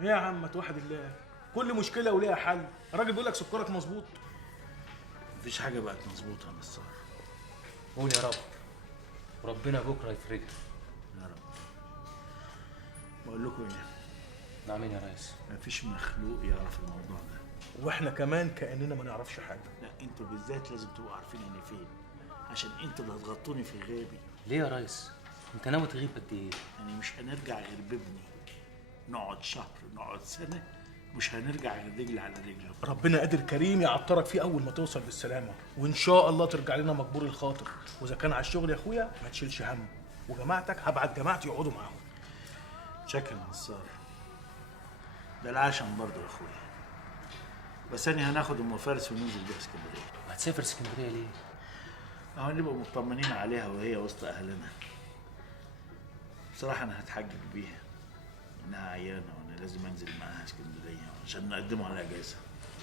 ايه يا عم توحد الله، كل مشكله وليها حل. الراجل بيقول لك سكرك مظبوط. مفيش حاجه بقت مظبوطه يا نصار. قول يا رب وربنا بكره يفرجها. يا رب. بقول لكم ايه، نعمين يا ريس. مفيش مخلوق يعرف الموضوع ده. واحنا كمان كاننا ما نعرفش حاجه. لا انتوا بالذات لازم تبقوا عارفين انا فين، عشان انتوا اللي هتغطوني في غيابي. ليه يا ريس؟ انت ناوي تغيب قد ايه؟ يعني مش هنرجع غير بابني. نقعد شهر، نقعد سنه، مش هنرجع غير رجل على رجل. ربنا قادر كريم يعطرك فيه اول ما توصل بالسلامه، وان شاء الله ترجع لنا مجبور الخاطر. واذا كان على الشغل يا اخويا ما تشيلش هم، وجماعتك هبعت جماعتي يقعدوا معاهم. شكرا يا نصار، ده العشم برضه يا اخويا. بس انا هناخد ام فارس وننزل بيها اسكندريه. هتسافر اسكندريه ليه؟ اهو نبقى مطمنين عليها وهي وسط اهلنا. بصراحه انا هتحجج بيها انها عيانه، وانا لازم انزل معاها اسكندريه عشان نقدمه على اجازه.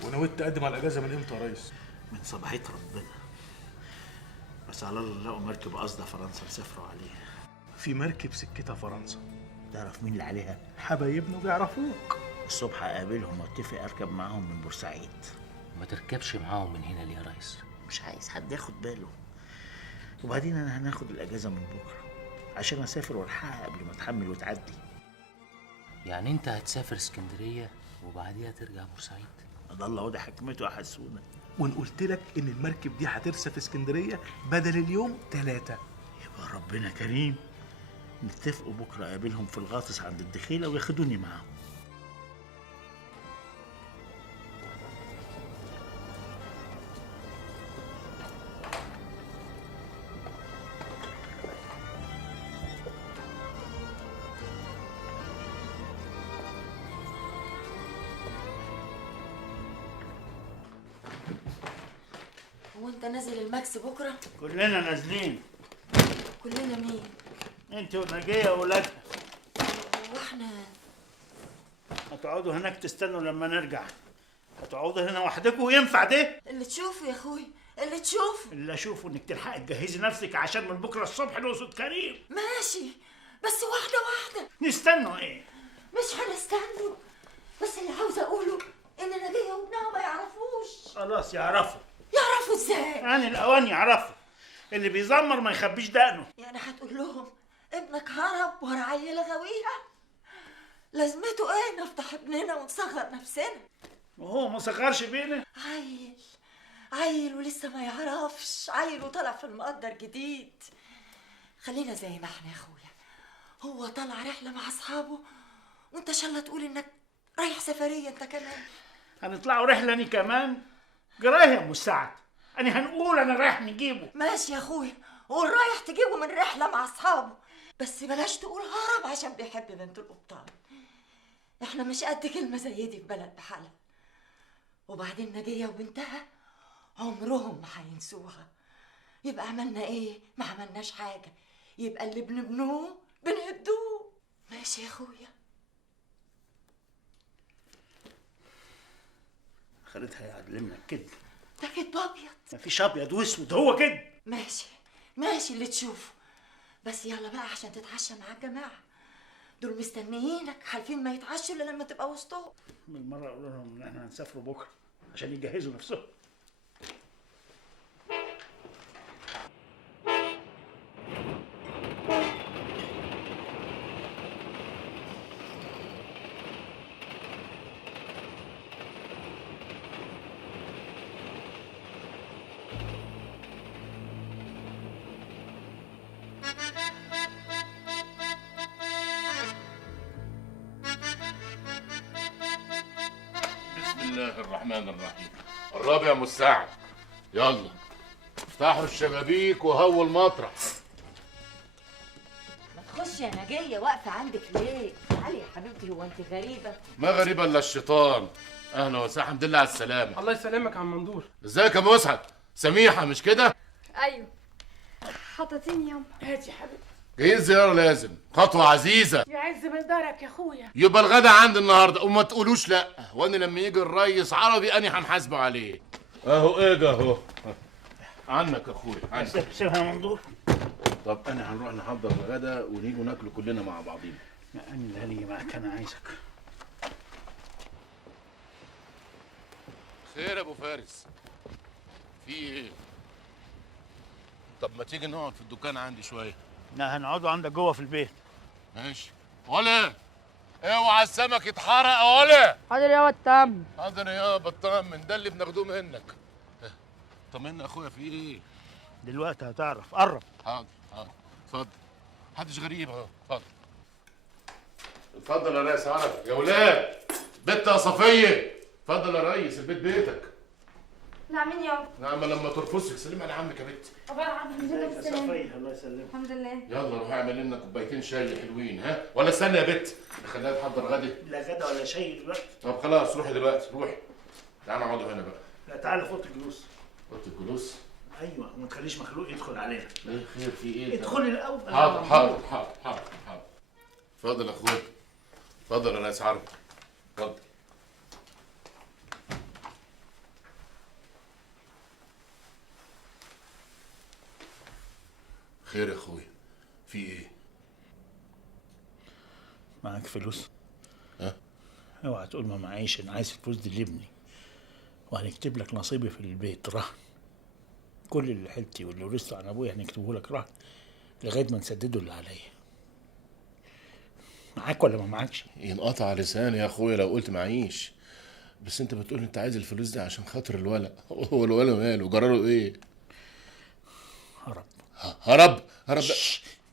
ونويت تقدم على الاجازه من امتى يا ريس؟ من صباحيه ربنا، بس على الله لقوا مركب قصدها فرنسا نسافروا عليها. في مركب سكتها فرنسا. تعرف مين اللي عليها؟ حبايبنا بيعرفوك. الصبح اقابلهم واتفق اركب معاهم من بورسعيد. ما تركبش معاهم من هنا ليه يا ريس؟ مش عايز حد ياخد باله. وبعدين انا هناخد الاجازه من بكره عشان اسافر والحقها قبل ما تحمل وتعدي. يعني انت هتسافر اسكندريه وبعديها ترجع بورسعيد؟ ده الله وده حكمته يا حسونه. وان قلت لك ان المركب دي هترسى في اسكندريه بدل اليوم 3. يبقى ربنا كريم. نتفقوا بكره اقابلهم في الغاطس عند الدخيله وياخدوني معاهم. هو انت نازل الماكس بكره؟ كلنا نازلين. كلنا مين؟ انت ونجيه واولادها. واحنا هتقعدوا هناك تستنوا لما نرجع؟ هتقعدوا هنا وحدكم وينفع ده؟ اللي تشوفه يا اخوي، اللي تشوفه. اللي اشوفه انك تلحقي تجهزي نفسك عشان من بكره الصبح نقصد كريم. ماشي، بس واحده واحده. نستنوا ايه؟ مش هنستنوا، بس اللي عاوزه اقوله ان نجيه وابنها ما يعرفوش. خلاص يعرفوا. يعرفوا ازاي؟ يعني الاوان يعرفوا. اللي بيزمر ما يخبيش دقنه. يعني هتقول لهم ابنك هرب ورا عيله غاويها؟ لازمته ايه نفضح ابننا ونصغر نفسنا؟ وهو ما صغرش بينا. عيل ولسه ما يعرفش، عيل وطلع في المقدر جديد. خلينا زي ما احنا يا اخويا، هو طلع رحله مع اصحابه وانت ان شاء الله تقول انك رايح سفريه انت كمان. هنطلعوا رحله اني كمان؟ جرايه يا ام سعد، انا هنقول انا رايح نجيبه. ماشي يا اخويا، قول رايح تجيبه من رحله مع اصحابه، بس بلاش تقول هرب عشان بيحب بنت القبطان. احنا مش قد كلمه زي دي في بلد بحالها. وبعدين نجيه وبنتها عمرهم ما هينسوها. يبقى عملنا ايه؟ ما عملناش حاجه. يبقى اللي بنبنوه بنهدوه. ماشي يا اخويا. خالتها يعلمنا الكذب. ده كدب ابيض. مفيش ابيض واسود، هو كده. ماشي اللي تشوفه. بس يلا بقى عشان تتعشى مع الجماعه. دول مستنيينك، حالفين ما يتعشوا الا لما تبقى وسطهم. بالمره اقول لهم ان احنا هنسافروا بكره عشان يجهزوا نفسهم. بسم الله الرحمن الرحيم. الرابع يا مساعد، يلا افتحوا الشبابيك وهووا المطرح. ما تخش يا نجيه، واقفه عندك ليه؟ تعالي يا حبيبتي، هو انت غريبه؟ ما غريب الا الشيطان. اهلا وسهلا، الحمد لله على السلامه. الله يسلمك يا عم مندور. ازيك يا مسعد؟ سميحه مش كده؟ ايوه حطتيني ياما. هات يا حبيبي. جايين زياره لازم، خطوه عزيزه. يعز من دارك يا اخويا. يبقى الغدا عندي النهارده وما تقولوش لا، وانا لما يجي الريس عربي اني هنحاسبه عليه. اهو ايه ده اهو. عنك يا اخويا عنك. سيبها يا مندور. طب انا هنروح نحضر الغدا ونيجوا ناكله كلنا مع بعضينا. ما انا اللي هنيجي معاك، انا عايزك. خير يا ابو فارس؟ في ايه؟ طب ما تيجي نقعد في الدكان عندي شويه. لا، هنقعدوا عندك جوه في البيت. ماشي. ولا اوعى السمك يتحرق ولا. حاضر يا واد تم. حاضر يا بطمن، ده اللي بناخدوه منك. طمنا يا اخويا، في ايه؟ دلوقتي هتعرف، قرب. حاضر حاضر، اتفضل. محدش غريب اهو، اتفضل. اتفضل يا ريس عربي. يا ولاد، بنت يا صفيه، اتفضل يا ريس، البيت بيتك. نعم مين يابا؟ نعم، لما ترفسك سلمي على عمك يا بنت. عبارة عن الحمد لله بالسلامة. صفية الله يسلمك. الحمد لله. يلا روح اعمل لنا كوبايتين شاي حلوين، ها؟ ولا استنى يا بنت، خليها تحضر غدا. لا غدا ولا شاي دلوقتي. طب خلاص روحي دلوقتي، روحي. تعالى اقعدوا هنا بقى. لا، تعالى في اوضه الجلوس. اوضه الجلوس؟ ايوه، وما تخليش مخلوق يدخل علينا. ليه خير، في ايه؟ ادخلي الاول. حاضر حاضر حاضر حاضر حاضر. اتفضل يا اخويا، اتفضل يا ريس عربي، اتفضل. خير يا اخويا، في ايه؟ معاك فلوس؟ ها؟ اوعى تقول ما معيش، انا عايز الفلوس دي لابني، وهنكتب لك نصيبي في البيت رهن. كل اللي حيلتي واللي ورثته عن ابويا هنكتبه لك رهن لغايه ما نسدده اللي عليا. معاك ولا ما معاكش؟ ينقطع لساني يا اخويا لو قلت معيش، بس انت بتقول انت عايز الفلوس دي عشان خاطر الولد. هو الولد ماله؟ جراله ايه؟ هرب. هرب؟ هرب؟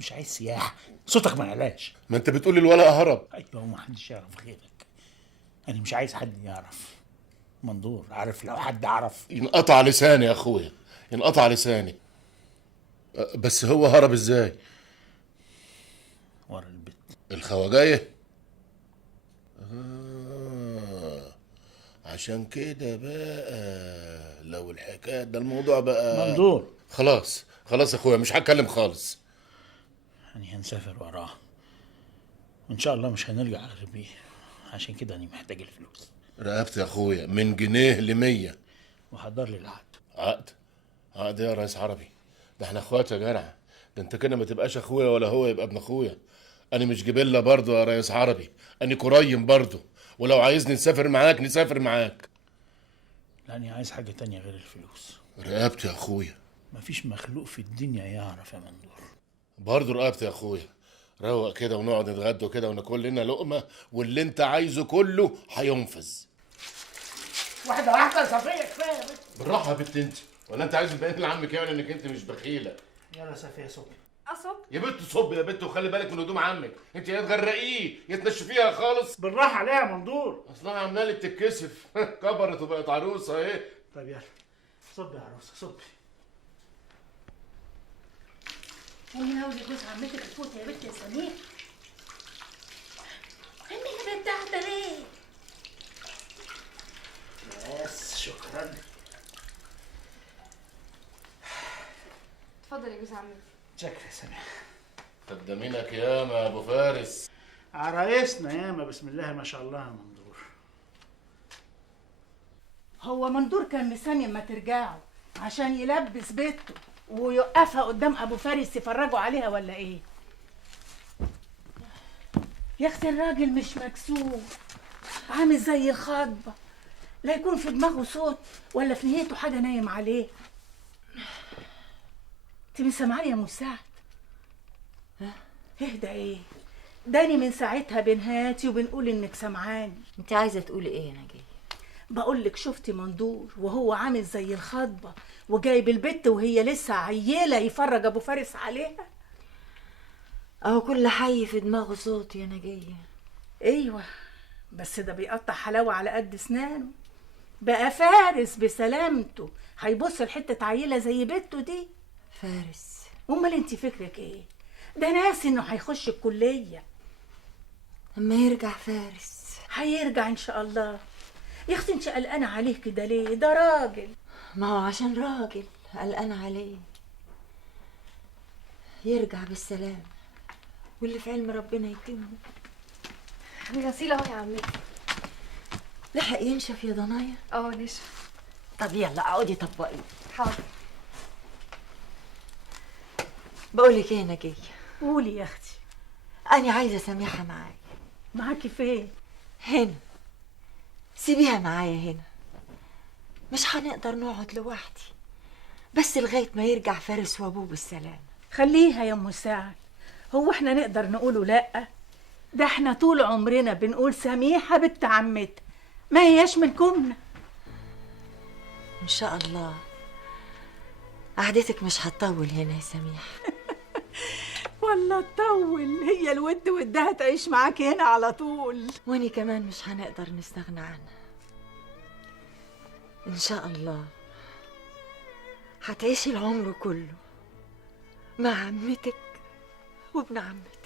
مش عايز سياحه، صوتك ما يعلاش. ما انت بتقول الولد هرب. ايوه، ما حدش يعرف غيرك، انا مش عايز حد يعرف. مندور عارف، لو حد عرف. ينقطع لساني يا اخويا، ينقطع لساني. بس هو هرب ازاي؟ ورا البيت. الخواجايه؟ عشان كده بقى لو الحكايه ده الموضوع بقى مندور. خلاص خلاص يا اخويا، مش هتكلم خالص. يعني هنسافر وراه، وان شاء الله مش هنرجع غير بيه، عشان كده انا محتاج الفلوس. رقبت يا اخويا من جنيه ل100. وحضر لي العقد. عقد؟ عقد يا ريس عربي؟ ده احنا اخوات يا جدع، ده انت كده ما تبقاش اخويا ولا هو يبقى ابن اخويا. انا مش جبله برضه يا ريس عربي، انا كريم برضه، ولو عايزني نسافر معاك نسافر معاك. لا، انا عايز حاجه تانية غير الفلوس. رقبت يا اخويا. مفيش مخلوق في الدنيا يعرف يا مندور. برضه رقبت يا اخويا. روق كده ونقعد نتغدوا كده وناكل لنا لقمه، واللي انت عايزه كله هينفذ. واحدة واحدة يا صفية، كفاية يا بنت. بالراحه يا بنت انت، ولا انت عايز تبين لعمك يعني انك انت مش بخيله؟ يلا صفية صبي. أصب. يا بنت صب يا بنت، وخلي بالك من هدوم عمك، انت يا تغرقيه يا تنشفيها خالص. بالراحه عليها يا مندور. اصلها عماله بتتكسف. كبرت وبقت عروسه اهي. طب يلا صبي يا عروسه صبي. أنا عاوزة جوز عمتك الفوت يا بنت يا سمير. أنا بدعت ليه؟ بس شكرا. اتفضل يا جوز عمتي. شكرا يا سمير. قدامينك ياما يا ابو فارس. عرايسنا ياما، بسم الله ما شاء الله يا مندور. هو مندور كان مستني اما ترجعوا عشان يلبس بنته ويوقفها قدام ابو فارس يفرجوا عليها ولا ايه؟ يا اختي الراجل مش مكسوف، عامل زي الخضبه، لا يكون في دماغه صوت ولا في نيته حاجه نايم عليه. انت مش سامعاني يا مساعد؟ اهدى ايه؟ داني من ساعتها بنهاتي وبنقول انك سامعاني. انت عايزه تقولي ايه يا نجية؟ بقول لك شفتي مندور وهو عامل زي الخضبه وجايب البت وهي لسه عيله يفرج ابو فارس عليها. اهو كل حي في دماغه صوت يا نجية. ايوه، بس ده بيقطع حلاوه على قد اسنانه. بقى فارس بسلامته هيبص لحته عيله زي بنته دي؟ فارس؟ امال انت فكرك ايه؟ ده ناسي انه هيخش الكليه. اما يرجع فارس هيرجع ان شاء الله. يا اختي انت قلقانه عليه كده ليه؟ ده راجل. ما هو عشان راجل قلقان عليه. يرجع بالسلام واللي في علم ربنا يتمه. الغسيل اهو يا عمتي. لحق ينشف يا ضنايا؟ اه نشف. طب يلا اقعدي طبقي. حاضر. بقولك ايه يا نجية؟ قولي يا اختي. انا عايزه سميحه معايا. معاكي فين؟ هنا، سيبيها معايا هنا. مش هنقدر نقعد لوحدي، بس لغاية ما يرجع فارس وابوه بالسلام. خليها يا ام سعد، هو احنا نقدر نقوله لا؟ ده احنا طول عمرنا بنقول سميحة بنت عمتها، ما هياش من كمنا. ان شاء الله قعدتك مش هتطول هنا يا سميح. والله تطول، هي الود ودها تعيش معاك هنا على طول. واني كمان مش هنقدر نستغنى عنها. ان شاء الله هتعيشي العمر كله مع عمتك وابن عمتك.